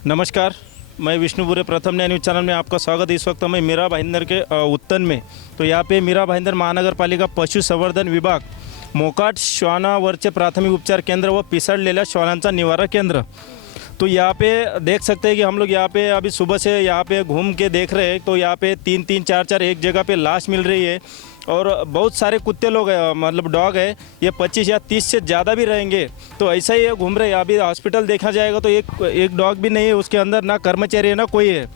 नमस्कार, मैं विष्णु बुरे प्रथम न्याय न्यूज़ चैनल में आपका स्वागत है। इस वक्त हमें मीरा भाईंदर के उत्तन में, तो यहाँ पे मीरा भाईंदर महानगर पालिका पशु संवर्धन विभाग मोकाट श्वानावरचे प्राथमिक उपचार केंद्र व पिसळलेल्या श्वानांचा निवारा केंद्र, तो यहाँ पे देख सकते हैं कि हम लोग यहाँ पे अभी सुबह से यहाँ पे घूम के देख रहे हैं। तो यहाँ पे 3-3, 4-4 एक जगह पे लाश मिल रही है और बहुत सारे कुत्ते लोग हैं, मतलब डॉग है, ये 25 या 30 से ज़्यादा भी रहेंगे। तो ऐसा ही ये घूम रहे हैं। अभी हॉस्पिटल देखा जाएगा तो एक डॉग भी नहीं है उसके अंदर, ना कर्मचारी है ना कोई है,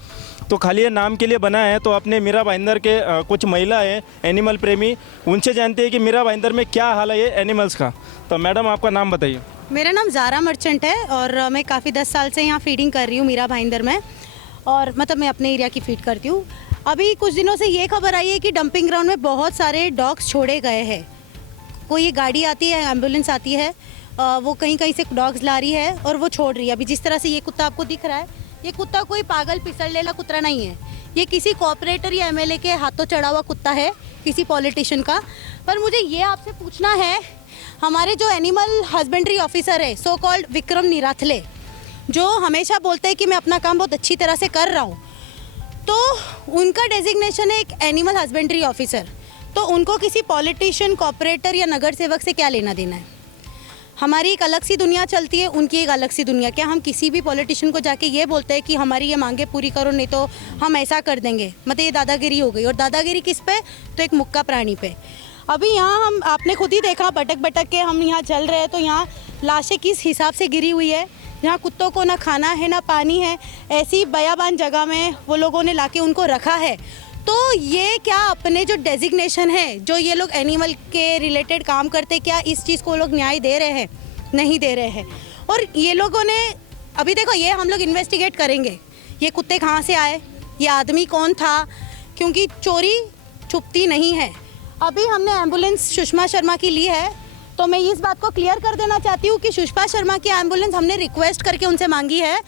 तो खाली ये नाम के लिए बना है। तो अपने मीरा भाईंदर के कुछ महिला है एनिमल प्रेमी, उनसे जानते हैं कि मीरा भाईंदर में क्या हाल है ये एनिमल्स का। तो मैडम आपका नाम बताइए। मेरा नाम ज़ारा मर्चेंट है और मैं काफ़ी 10 साल से यहाँ फीडिंग कर रही हूँ मीरा भाईंदर में, और मतलब मैं अपने एरिया की फीड करती हूँ। अभी कुछ दिनों से ये खबर आई है कि डंपिंग ग्राउंड में बहुत सारे डॉग्स छोड़े गए हैं। कोई गाड़ी आती है, एम्बुलेंस आती है, वो कहीं कहीं से डॉग्स ला रही है और वो छोड़ रही है। अभी जिस तरह से ये कुत्ता आपको दिख रहा है, ये कुत्ता कोई पागल पिसड़लेला कुत्ता नहीं है, ये किसी कॉर्पोरेटर या एमएलए के हाथों चढ़ा हुआ कुत्ता है, किसी पॉलिटिशियन का। पर मुझे ये आपसे पूछना है, हमारे जो एनिमल हस्बेंड्री ऑफिसर है सो कॉल्ड विक्रम निराथले, जो हमेशा बोलते हैं कि मैं अपना काम बहुत अच्छी तरह से कर रहा हूँ, तो उनका डेजिग्नेशन है एक एनिमल हस्बेंड्री ऑफिसर। तो उनको किसी पॉलिटिशियन, कॉर्पोरेटर या नगर सेवक से क्या लेना देना है? हमारी एक अलग सी दुनिया चलती है, उनकी एक अलग सी दुनिया। क्या हम किसी भी पॉलिटिशियन को जाके ये बोलते हैं कि हमारी ये मांगे पूरी करो, नहीं तो हम ऐसा कर देंगे? मतलब ये दादागिरी हो गई। और दादागिरी किस पे? तो एक मुक्का प्राणी पे। अभी यहाँ हम, आपने खुद ही देखा, भटक भटक के हम यहाँ चल रहे हैं, तो यहाँ लाशें किस हिसाब से गिरी हुई है। यहाँ कुत्तों को ना खाना है ना पानी है, ऐसी बयाबान जगह में वो लोगों ने लाके उनको रखा है। तो ये क्या अपने जो डेजिग्नेशन है, जो ये लोग एनिमल के रिलेटेड काम करते, क्या इस चीज़ को लोग न्याय दे रहे हैं? नहीं दे रहे हैं। और ये लोगों ने, अभी देखो, ये हम लोग इन्वेस्टिगेट करेंगे, ये कुत्ते कहाँ से आए, ये आदमी कौन था, क्योंकि चोरी छुपती नहीं है। अभी हमने एम्बुलेंस सुषमा शर्मा की ली है, तो मैं इस बात को क्लियर कर देना चाहती हूँ कि सुषमा शर्मा की एम्बुलेंस हमने रिक्वेस्ट करके उनसे मांगी है,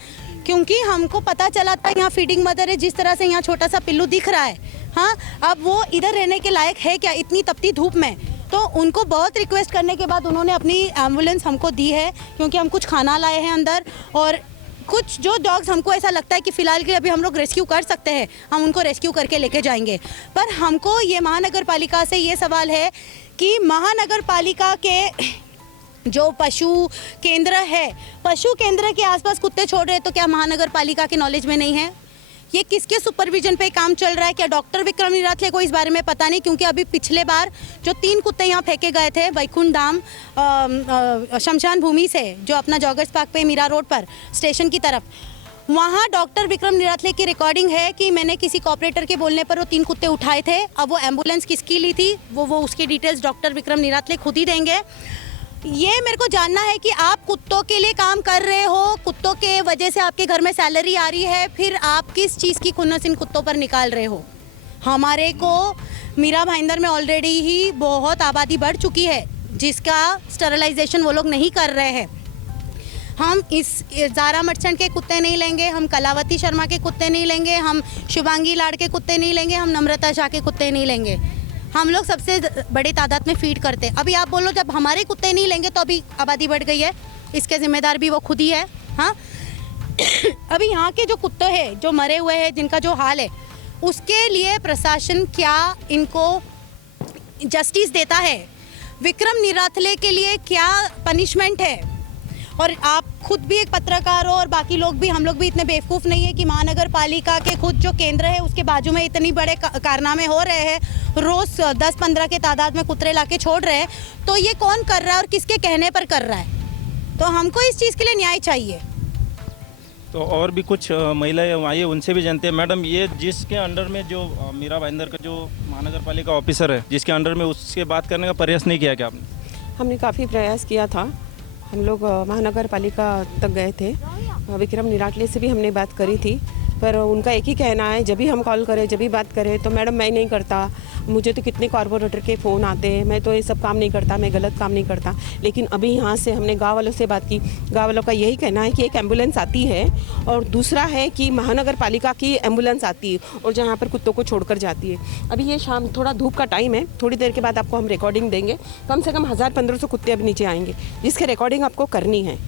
क्योंकि हमको पता चला था यहाँ फीडिंग मदर है, जिस तरह से यहाँ छोटा सा पिल्लू दिख रहा है, हाँ, अब वो इधर रहने के लायक है क्या इतनी तपती धूप में? तो उनको बहुत रिक्वेस्ट करने के बाद उन्होंने अपनी एम्बुलेंस हमको दी है, क्योंकि हम कुछ खाना लाए हैं अंदर, और कुछ जो डॉग्स हमको ऐसा लगता है कि फ़िलहाल के अभी हम लोग रेस्क्यू कर सकते हैं, हम उनको रेस्क्यू करके लेके जाएंगे। पर हमको ये महानगर पालिका से ये सवाल है कि महानगर पालिका के जो पशु केंद्र है, पशु केंद्र के आसपास कुत्ते छोड़ रहे हैं, तो क्या महानगर पालिका के नॉलेज में नहीं है? ये किसके सुपरविजन पे काम चल रहा है? क्या डॉक्टर विक्रम निराथले को इस बारे में पता नहीं? क्योंकि अभी पिछले बार जो 3 कुत्ते यहाँ फेंके गए थे वैकुंठ धाम शमशान भूमि से, जो अपना जॉगर्स पार्क पे मीरा रोड पर स्टेशन की तरफ, वहाँ डॉक्टर विक्रम निराथले की रिकॉर्डिंग है कि मैंने किसी कॉर्पोरेटर के बोलने पर वो 3 कुत्ते उठाए थे। अब वो एम्बुलेंस किसकी ली थी, वो उसकी डिटेल्स डॉक्टर विक्रम निराथले खुद ही देंगे। ये मेरे को जानना है कि आप कुत्तों के लिए काम कर रहे हो, कुत्तों के वजह से आपके घर में सैलरी आ रही है, फिर आप किस चीज़ की खुन्नस इन कुत्तों पर निकाल रहे हो? हमारे को मीरा भाईंदर में ऑलरेडी ही बहुत आबादी बढ़ चुकी है, जिसका स्टरलाइजेशन वो लोग नहीं कर रहे हैं। हम इस ज़ारा मर्चेंट के कुत्ते नहीं लेंगे, हम कलावती शर्मा के कुत्ते नहीं लेंगे, हम शुभांगी लाड़ के कुत्ते नहीं लेंगे, हम नम्रता शाह के कुत्ते नहीं लेंगे। हम लोग सबसे बड़ी तादाद में फीड करते हैं। अभी आप बोलो जब हमारे कुत्ते नहीं लेंगे तो अभी आबादी बढ़ गई है, इसके जिम्मेदार भी वो खुद ही है, हाँ। अभी यहाँ के जो कुत्ते हैं, जो मरे हुए हैं, जिनका जो हाल है, उसके लिए प्रशासन क्या इनको जस्टिस देता है? विक्रम निराथले के लिए क्या पनिशमेंट है? और आप खुद भी एक पत्रकार हो और बाकी लोग भी, हम लोग भी इतने बेवकूफ़ नहीं है कि महानगर पालिका के खुद जो केंद्र है उसके बाजू में इतनी बड़े कारनामे हो रहे हैं, रोज़ 10-15 के तादाद में कुत्ते लाके छोड़ रहे हैं। तो ये कौन कर रहा है और किसके कहने पर कर रहा है? तो हमको इस चीज़ के लिए न्याय चाहिए। तो और भी कुछ महिलाएं आई है, उनसे भी जानते हैं। मैडम, ये जिसके अंडर में जो मीरा भाईंदर का जो महानगर पालिका ऑफिसर है, जिसके अंडर में, उससे बात करने का प्रयास नहीं किया क्या आपने? हमने काफ़ी प्रयास किया था। हम लोग महानगर पालिका तक गए थे, विक्रम निराथले से भी हमने बात करी थी, पर उनका एक ही कहना है, जब भी हम कॉल करें, जब भी बात करें, तो मैडम मैं नहीं करता, मुझे तो कितने कॉर्पोरेटर के फ़ोन आते हैं, मैं तो ये सब काम नहीं करता, मैं गलत काम नहीं करता। लेकिन अभी यहाँ से हमने गाँव वालों से बात की, गाँव वालों का यही कहना है कि एक एम्बुलेंस आती है और दूसरा है कि महानगर पालिका की एम्बुलेंस आती है और जहाँ पर कुत्तों को छोड़कर जाती है। अभी ये शाम थोड़ा धूप का टाइम है, थोड़ी देर के बाद आपको हम रिकॉर्डिंग देंगे, कम से कम 1000-1500 कुत्ते अभी नीचे आएंगे, जिसकी रिकॉर्डिंग आपको करनी है।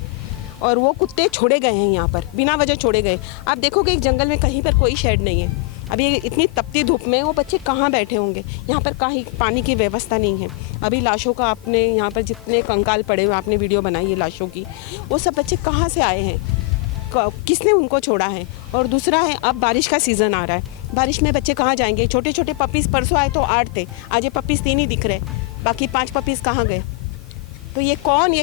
और वो कुत्ते छोड़े गए हैं यहाँ पर, बिना वजह छोड़े गए। आप देखोगे एक जंगल में कहीं पर कोई शेड नहीं है। अभी इतनी तपती धूप में वो बच्चे कहाँ बैठे होंगे? यहाँ पर कहीं पानी की व्यवस्था नहीं है। अभी लाशों का आपने यहाँ पर जितने कंकाल पड़े हुए, आपने वीडियो बनाई है लाशों की, वो सब बच्चे कहाँ से आए हैं? किसने उनको छोड़ा है? और दूसरा है, अब बारिश का सीज़न आ रहा है, बारिश में बच्चे कहाँ जाएंगे? छोटे छोटे पपीज़ परसों आए तो 8 थे, आज ये पपीज़ 3 ही दिख रहे, बाकी 5 पपीज़ कहाँ गए? तो ये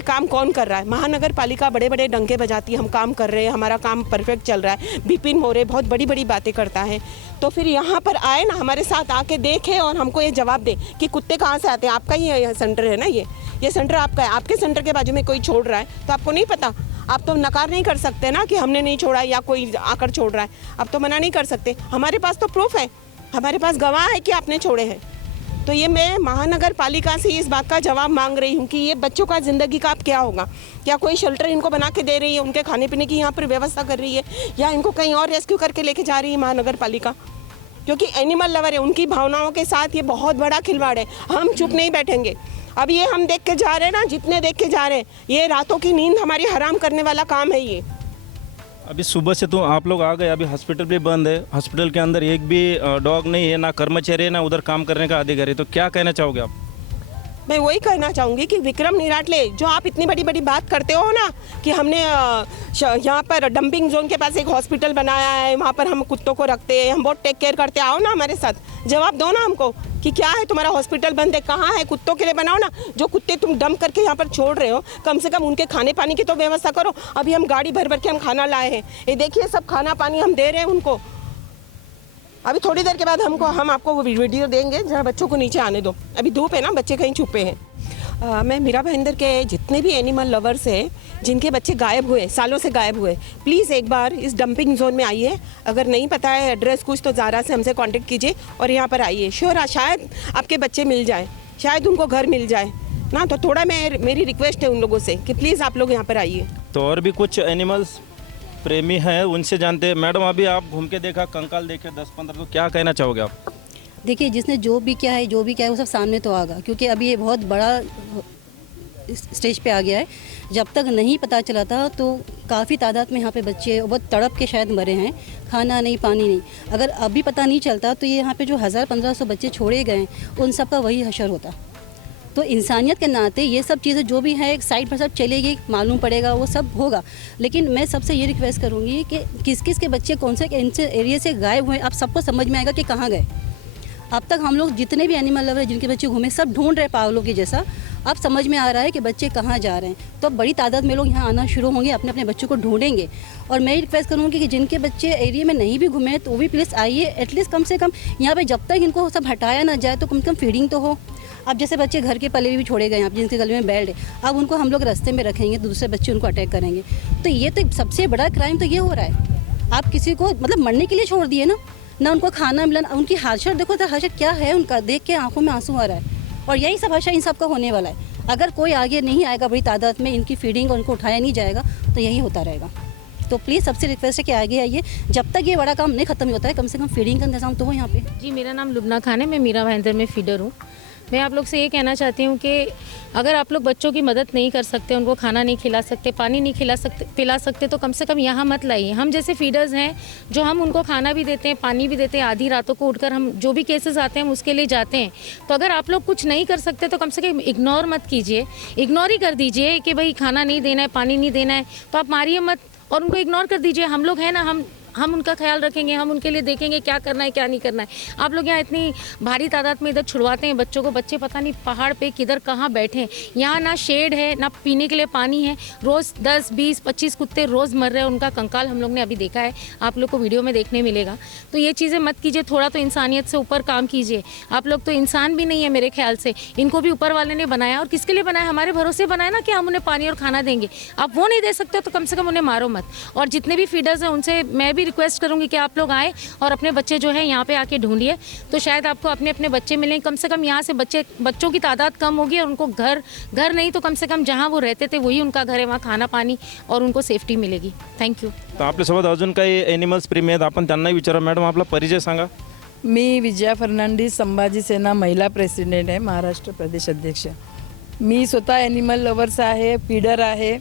काम कौन कर रहा है? महानगर पालिका बड़े बड़े डंके बजाती है, हम काम कर रहे हैं, हमारा काम परफेक्ट चल रहा है, बिपिन मोरे बहुत बड़ी बड़ी बातें करता है, तो फिर यहाँ पर आए ना, हमारे साथ आके देखे और हमको ये जवाब दे कि कुत्ते कहाँ से आते हैं। आपका ही ये सेंटर है ना, ये सेंटर आपका है, आपके सेंटर के बाजू में कोई छोड़ रहा है तो आपको नहीं पता? आप तो नकार नहीं कर सकते ना कि हमने नहीं छोड़ा या कोई आकर छोड़ रहा है, आप तो मना नहीं कर सकते। हमारे पास तो प्रूफ है, हमारे पास गवाह है कि आपने छोड़े हैं। तो ये मैं महानगर पालिका से इस बात का जवाब मांग रही हूँ कि ये बच्चों का ज़िंदगी का अब क्या होगा? क्या कोई शेल्टर इनको बना के दे रही है, उनके खाने पीने की यहाँ पर व्यवस्था कर रही है, या इनको कहीं और रेस्क्यू करके लेके जा रही है महानगर पालिका? क्योंकि एनिमल लवर है, उनकी भावनाओं के साथ ये बहुत बड़ा खिलवाड़ है। हम चुप नहीं बैठेंगे। अब ये हम देख के जा रहे हैं ना, जितने देख के जा रहे हैं, ये रातों की नींद हमारी हराम करने वाला काम है ये। अभी सुबह से तो आप लोग आ गए, अभी हॉस्पिटल भी बंद है, हॉस्पिटल के अंदर एक भी डॉग नहीं है, ना कर्मचारी है, ना उधर काम करने का अधिकारी। तो क्या कहना चाहोगे आप? मैं वही कहना चाहूँगी कि विक्रम निराटले, जो आप इतनी बड़ी बड़ी बात करते हो ना कि हमने यहाँ पर डंपिंग जोन के पास एक हॉस्पिटल बनाया है, वहाँ पर हम कुत्तों को रखते हैं, हम बहुत टेक केयर करते हैं, आओ ना हमारे साथ, जवाब दो ना हमको कि क्या है तुम्हारा हॉस्पिटल बंद है, कहाँ है? कुत्तों के लिए बनाओ ना। जो कुत्ते तुम डंप करके यहाँ पर छोड़ रहे हो, कम से कम उनके खाने पानी की तो व्यवस्था करो। अभी हम गाड़ी भर भर के हम खाना लाए हैं, ये देखिए सब खाना पानी हम दे रहे हैं उनको। अभी थोड़ी देर के बाद हम आपको वो वीडियो देंगे, जरा बच्चों को नीचे आने दो, अभी धूप है ना, बच्चे कहीं छुपे हैं। मैं मीरा भाईंदर के जितने भी एनिमल लवर्स हैं, जिनके बच्चे गायब हुए, सालों से गायब हुए, प्लीज़ एक बार इस डंपिंग जोन में आइए। अगर नहीं पता है एड्रेस कुछ तो ज़ारा से हमसे कांटेक्ट कीजिए और यहाँ पर आइए। श्योर शायद आपके बच्चे मिल जाए, शायद उनको घर मिल जाए ना। तो थोड़ा मेरी रिक्वेस्ट है उन लोगों से कि प्लीज़ आप लोग यहाँ पर आइए। तो और भी कुछ एनिमल्स प्रेमी हैं, उनसे जानते हैं। मैडम, अभी आप घूम के देखा, कंकाल देखे 10-15, तो क्या कहना चाहोगे आप? देखिए, जिसने जो भी किया है वो सब सामने तो आगा, क्योंकि अभी ये बहुत बड़ा स्टेज पे आ गया है। जब तक नहीं पता चला था तो काफ़ी तादाद में यहाँ पे बच्चे बहुत तड़प के शायद मरे हैं, खाना नहीं, पानी नहीं। अगर अभी पता नहीं चलता तो ये यहाँ पे जो 1000-1500 बच्चे छोड़े गए, उन सब का वही हशर होता। तो इंसानियत के नाते ये सब चीज़ें जो भी है एक साइड पर सब चलेगी, मालूम पड़ेगा, वो सब होगा। लेकिन मैं सबसे ये रिक्वेस्ट करूँगी कि किस किस के बच्चे कौन से एरिया से गायब हुए, आप सबको समझ में आएगा कि कहाँ गए। अब तक हम लोग जितने भी एनिमल लवर हैं, जिनके बच्चे घूमे, सब ढूंढ रहे पागलों के जैसा। अब समझ में आ रहा है कि बच्चे कहाँ जा रहे हैं, तो अब बड़ी तादाद में लोग यहाँ आना शुरू होंगे, अपने अपने बच्चों को ढूंढेंगे। और मैं रिक्वेस्ट करूँगी कि जिनके बच्चे एरिया में नहीं भी घूमे तो वो भी प्लीज़ आइए। एटलीस्ट कम से कम यहाँ पे जब तक इनको सब हटाया ना जाए तो कम से कम फीडिंग तो हो। अब जैसे बच्चे घर के पले भी छोड़े गए यहाँ पे, जिनके गले में बेल्ट है, अब उनको हम लोग रास्ते में रखेंगे, दूसरे बच्चे उनको अटैक करेंगे, तो ये तो सबसे बड़ा क्राइम तो ये हो रहा है। आप किसी को मतलब मरने के लिए छोड़ दिए ना उनको खाना मिला, उनकी हर्षद देखो, तो हर्षद क्या है उनका, देख के आंखों में आंसू आ रहा है। और यही सब हर्षद इन सब का होने वाला है। अगर कोई आगे नहीं आएगा बड़ी तादाद में, इनकी फीडिंग और उनको उठाया नहीं जाएगा तो यही होता रहेगा। तो प्लीज़ सबसे रिक्वेस्ट है कि आगे आइए, जब तक ये बड़ा काम नहीं खत्म होता है, कम से कम फीडिंग का इंतजाम तो हो यहाँ पे। जी, मेरा नाम लुबना खान है, मैं मीरा भाईंदर में फीडर हूँ। मैं आप लोग से ये कहना चाहती हूँ कि अगर आप लोग बच्चों की मदद नहीं कर सकते, उनको खाना नहीं खिला सकते, पानी नहीं पिला सकते, तो कम से कम यहाँ मत लाइए। हम जैसे फीडर्स हैं, जो हम उनको खाना भी देते हैं, पानी भी देते हैं, आधी रातों को उठकर हम जो भी केसेस आते हैं हम उसके लिए जाते हैं। तो अगर आप लोग कुछ नहीं कर सकते तो कम से कम इग्नोर मत कीजिए, इग्नोर ही कर दीजिए कि भाई खाना नहीं देना है, पानी नहीं देना है, तो आप मारिए मत और उनको इग्नोर कर दीजिए। हम लोग हैं ना, हम उनका ख्याल रखेंगे, हम उनके लिए देखेंगे क्या करना है क्या नहीं करना है। आप लोग यहाँ इतनी भारी तादाद में इधर छुड़वाते हैं बच्चों को, बच्चे पता नहीं पहाड़ पे किधर कहाँ बैठे हैं। यहाँ ना शेड है, ना पीने के लिए पानी है, रोज़ 10, 20, 25 कुत्ते रोज़ मर रहे हैं। उनका कंकाल हम लोग ने अभी देखा है, आप लोग को वीडियो में देखने मिलेगा। तो ये चीज़ें मत कीजिए, थोड़ा तो इंसानियत से ऊपर काम कीजिए। आप लोग तो इंसान भी नहीं है मेरे ख्याल से, इनको भी ऊपर वाले ने बनाया। और किसके लिए बनाया? हमारे भरोसे बनाया ना कि हम उन्हें पानी और खाना देंगे। आप वो नहीं दे सकते तो कम से कम उन्हें मारो मत। और जितने भी फीडर्स हैं उनसे मैं भी रिक्वेस्ट करूँगी कि आप लोग आए और अपने बच्चे जो है यहाँ पे आके ढूंढिए, तो शायद आपको अपने अपने बच्चे मिलें। कम से कम यहाँ से बच्चों की तादाद कम होगी और उनको घर नहीं तो कम से कम जहाँ वो रहते थे वही उनका घर है, वहाँ खाना पानी और उनको सेफ्टी मिलेगी। थँक्यू। तर आपल्यासोबत अजून काही एनिमल्स प्रेमी आहेत, आपण त्यांनाही विचारा. मॅडम, आपला परिचय सांगा. मी विजया फर्नांडिस, संभाजी सेना महिला प्रेसिडेंट आहे, महाराष्ट्र प्रदेश अध्यक्ष. मी स्वतः ॲनिमल लवर्स आहे, फीडर आहे.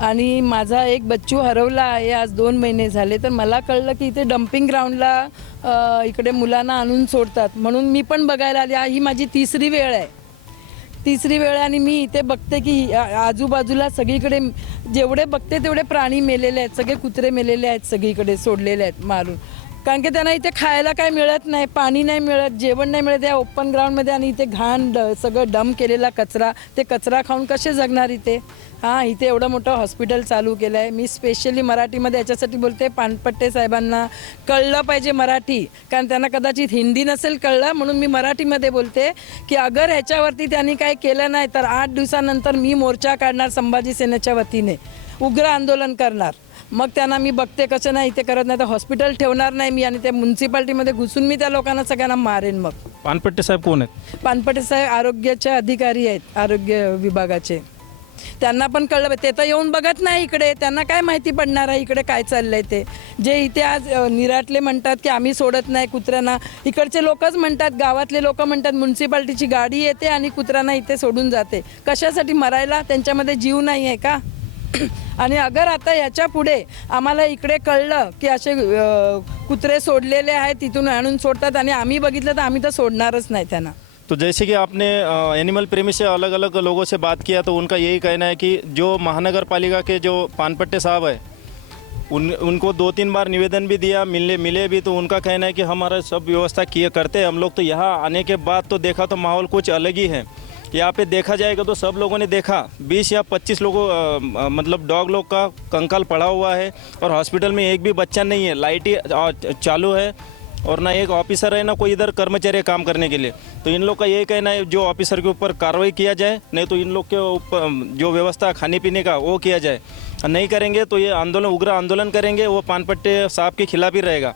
आणि माझा एक बच्चू हरवला आहे आज 2 महिने झाले. तर मला कळलं की इथे डम्पिंग ग्राउंडला इकडे मुलांना आणून सोडतात, म्हणून मी पण बघायला आली. ही माझी तिसरी वेळ आहे, तिसरी वेळ. आणि मी इथे बघते की आजूबाजूला सगळीकडे जेवढे बघते तेवढे प्राणी मेलेले आहेत, सगळे कुत्रे मेलेले आहेत, सगळीकडे सोडलेले आहेत मारून. कारण की त्यांना इथे खायला काय मिळत नाही, पाणी नाही मिळत, जेवण नाही मिळत या ओपन ग्राउंडमध्ये. आणि इथे घाण सगळं डंप केलेला कचरा, ते कचरा खाऊन कसे जगणार इथे. हां, इथे एवढं मोठं हॉस्पिटल चालू केलं आहे. मी स्पेशली मराठीमध्ये याच्यासाठी बोलते, पानपट्टे साहेबांना कळलं पाहिजे मराठी, कारण त्यांना कदाचित हिंदी नसेल कळलं, म्हणून मी मराठीमध्ये बोलते की अगर ह्याच्यावरती त्यांनी काय केलं नाही तर 8 दिवसानंतर मी मोर्चा काढणार संभाजी सेनेच्या वतीने, उग्र आंदोलन करणार. मग त्यांना मी बघते कसं नाही इथे करत नाही तर हॉस्पिटल ठेवणार नाही मी, आणि त्या म्युन्सिपाल्टीमध्ये घुसून मी त्या लोकांना सगळ्यांना मारेन. मग पानपट्टे साहेब कोण आहेत? पानपट्टे साहेब आरोग्याचे अधिकारी आहेत, आरोग्य विभागाचे. त्यांना पण कळलं, ते तर येऊन बघत नाही इकडे, त्यांना काय माहिती पडणार आहे इकडे काय चाललंय ते. जे इथे आज निराटले म्हणतात की आम्ही सोडत नाही कुत्र्यांना, इकडचे लोकच म्हणतात, गावातले लोक म्हणतात म्युन्सिपाल्टीची गाडी येते आणि कुत्र्यांना इथे सोडून जाते. कशासाठी? मरायला? त्यांच्यामध्ये जीव नाही आहे का? आणि अगर आता याच्या पुढे आम्हाला इकडे कळलं की असे कुत्रे सोडलेले आहेत, तिथून आणून सोडतात आणि आम्ही बघितलं तर आम्ही तर सोडणारच नाही त्यांना. तो जैसे कि आपने एनिमल प्रेमी से अलग अलग लोगों से बात किया, तो उनका यही कहना है कि जो महानगर पालिका के जो पानपट्टे साहब है उनको 2-3 बार निवेदन भी दिया, मिले भी, तो उनका कहना है कि हमारा सब व्यवस्था किए करते हैं हम लोग। तो यहाँ आने के बाद तो देखा तो माहौल कुछ अलग ही है। यहाँ पे देखा जाएगा तो सब लोगों ने देखा 20 या 25 लोगों मतलब डॉग लोग का कंकाल पड़ा हुआ है, और हॉस्पिटल में एक भी बच्चा नहीं है, लाइट ही चालू है, और ना एक ऑफिसर है ना कोई इधर कर्मचारी काम करने के लिए। तो इन लोग का यही कहना है जो ऑफिसर के ऊपर कार्रवाई किया जाए, नहीं तो इन लोग के ऊपर जो व्यवस्था खाने पीने का वो किया जाए। नहीं करेंगे तो ये आंदोलन, उग्र आंदोलन करेंगे, वो पानपट्टे साहब के खिलाफ ही रहेगा।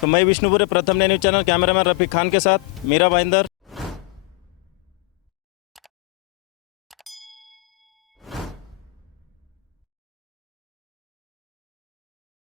तो मैं विष्णुपुरी प्रथम news channel cameraman Rafiq Khan के साथ मीरा भाईंदर।